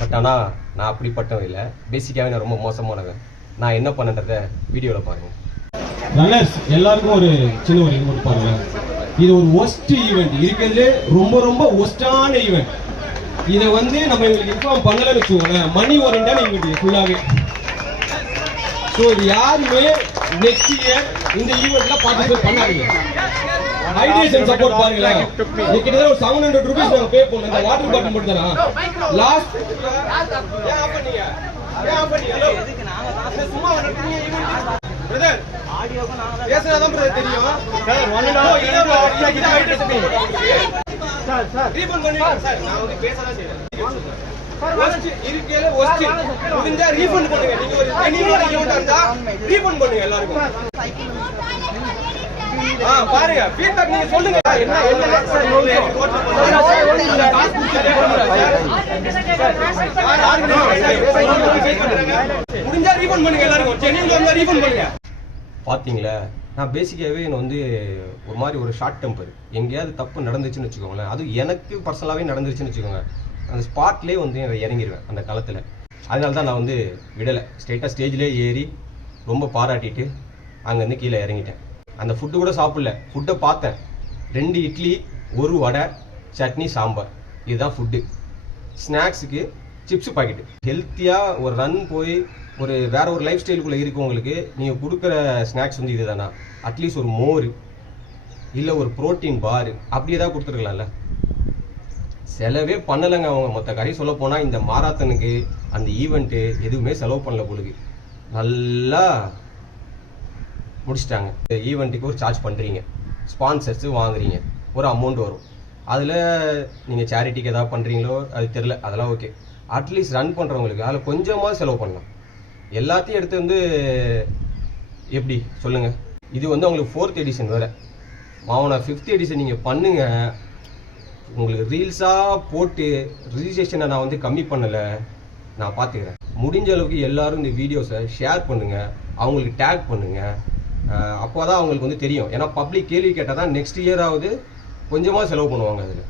But ஆனால் நான் அப்படிப்பட்டவன் இல்லை. பேசிக்காகவே நான் ரொம்ப மோசமானவன். நான் என்ன பண்ணன்றத வீடியோவில் பாருங்கள். ரன்னர்ஸ் எல்லாருக்கும் ஒரு சின்ன ஒரு இது பாருங்க. இது ஒரு ஒஸ்ட் ஈவெண்ட், இருக்கிறதுலே ரொம்ப ரொம்ப ஒஸ்டான ஈவெண்ட். இதை நம்ம இவங்களுக்கு இன்ஃபார்ம் பண்ணலன்னு வச்சுக்கோங்க, மணி ஓரியன்டான ஈவெண்ட் ஃபுல்லாகவே. ஸோ இது யாருமே நெக்ஸ்ட் இயர் இந்த ஈவெண்ட்ல பார்ட்டிசிபேட் பண்ணாதீங்க. ஹைட்ரேஷன் சப்போர்ட் பாருங்களேன், கிட்டத்தட்ட ஒரு 700 rupees நாங்கள் பே பண்ணோம். இந்த வாட்டர் பாட்டில் மட்டும் தானா லாஸ்ட் சும்மா பிரதர் பேசுறதான் பிரதர் தெரியும் சார். ரீஃபண்ட் பண்ணுங்க சார். நான் வந்து பேசலாம் செய்றேன். முடிஞ்சா ரீஃபண்ட் பண்ணுங்க. நீங்க ஒரு ஜெனியூனான ஈவென்ட் இருந்தா ரீஃபண்ட் பண்ணுங்க எல்லாருக்கும். பாருங்க ஃபீட்பேக் நீங்க சொல்லுங்க. என்ன முடிஞ்சா ரீஃபண்ட் பண்ணுங்க எல்லாருக்கும். ஜெனியூனா இருந்தா ரீஃபண்ட் பண்ணுங்க. பாத்தீங்களா, நான் பேசிக்காவே ஒரு மாதிரி ஒரு ஷார்ட் டெம்பர். எங்கேயாவது தப்பு நடந்துச்சுன்னு வச்சுக்கோங்களேன், அது எனக்கு பர்சனலாவே நடந்துருச்சுன்னு வச்சுக்கோங்க, அந்த ஸ்பாட்லேயே இறங்கிடுவேன் அந்த களத்தில். அதனால தான் நான் விடலை. ஸ்ட்ரெயிட்டாக ஸ்டேஜ்லேயே ஏறி ரொம்ப பாராட்டிட்டு அங்கேருந்து கீழே இறங்கிட்டேன். அந்த ஃபுட்டு கூட சாப்பிடல. ஃபுட்டை பார்த்தேன், 2 இட்லி 1 வடை சட்னி சாம்பார், இதுதான் ஃபுட்டு. ஸ்நாக்ஸுக்கு சிப்ஸ் பாக்கெட்டு. ஹெல்த்தியாக ஒரு ரன் போய் வேற ஒரு லைஃப் ஸ்டைலுக்குள்ளே இருக்கவங்களுக்கு நீங்கள் கொடுக்குற ஸ்நாக்ஸ் இது தானா? அட்லீஸ்ட் ஒரு மோர் இல்லை ஒரு ப்ரோட்டீன் பார் அப்படி ஏதாவது கொடுத்துருக்கலாம்ல. செலவே பண்ணலைங்க அவங்க. மொத்த கறி சொல்ல போனால் இந்த மாராத்தனுக்கு அந்த ஈவெண்ட்டு எதுவுமே செலவு பண்ணல பொழுது. நல்லா முடிச்சிட்டாங்க. இந்த ஈவெண்ட்டுக்கு ஒரு சார்ஜ் பண்ணுறீங்க, ஸ்பான்சர்ஸ் வாங்குறீங்க, ஒரு அமௌண்ட் வரும். அதில் நீங்கள் சேரிட்டிக்கு எதாவது பண்ணுறீங்களோ அது தெரில, அதெல்லாம் ஓகே. அட்லீஸ்ட் ரன் பண்ணுறவங்களுக்கு அதில் கொஞ்சமாக செலவு பண்ணலாம். எல்லாத்தையும் எடுத்து எப்படி சொல்லுங்கள். இது அவங்களுக்கு 4th எடிஷன் வேறு. மாவனா 5th எடிஷன் நீங்கள் பண்ணுங்க. உங்களுக்கு ரீல்ஸாக போட்டு ரிஜிஸ்ட்ரேஷனை நான் கம்மி பண்ணலை, நான் பார்த்துக்கிறேன். முடிஞ்ச அளவுக்கு எல்லாரும் இந்த வீடியோஸை ஷேர் பண்ணுங்கள், அவங்களுக்கு டேக் பண்ணுங்கள். அப்போ தான் அவங்களுக்கு தெரியும். ஏன்னா பப்ளிக் கேள்வி கேட்டால் தான் நெக்ஸ்ட் இயராவது கொஞ்சமாக செலவு பண்ணுவாங்க அதில்.